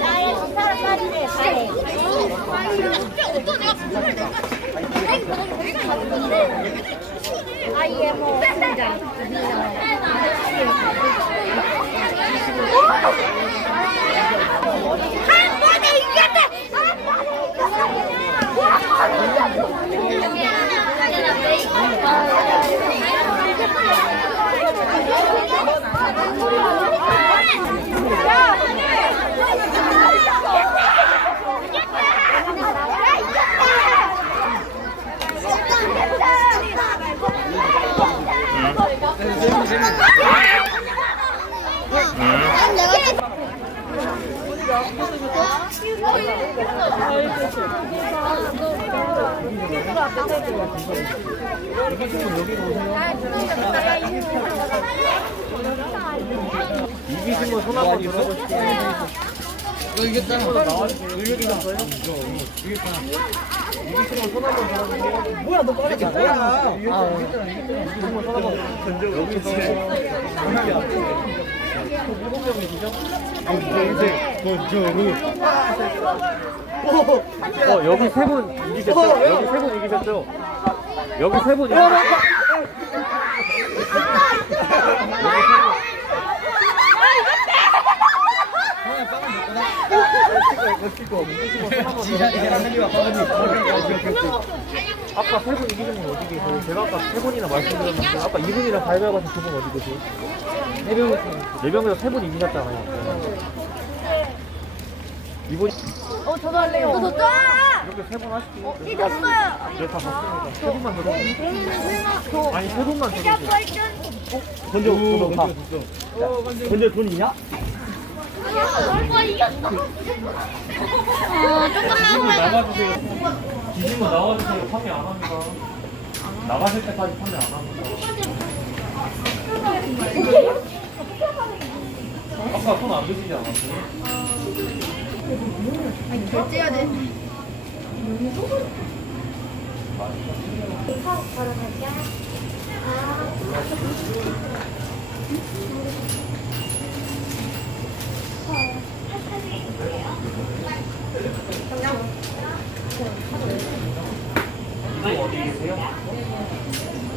나의 사람 빠지네. 아이의 이기시면 손 한번 들어보시죠. 너 이겼다. 나와주세요. 이겼다. 이겼다. 뭐야, 너 빨리 뭐야? 일곱 명이시죠? 어, 여기 세 분 이기셨죠? 여기 세 분 이기셨죠? 여기 세 분 이기셨죠? 아까 세 분 이기신 분 어디 계세요? 제가 아까 세 분이나 말씀드렸는데 아까 이분이랑 가위바위보 해서 두분 어디 계세요? 네 명, 네 명에서 세 분 이기셨잖아요. 이분 어, 저도 할래요. 저도 또. 이렇게 세 분 하시죠. 이겼어요. 네, 다 봤습니다. 세 분만 더 주세요. 저 아니, 세 분만 더 주세요. 건져, 건져, 가. 건져 돈 있냐? 어, 조금만 나가주세요. 기준은 나와주세요. 판매 안 합니다. 나가실 때까지 판매 안 합니다. 아까 손 안 드시지 않았어요? 결제해야 돼. 이분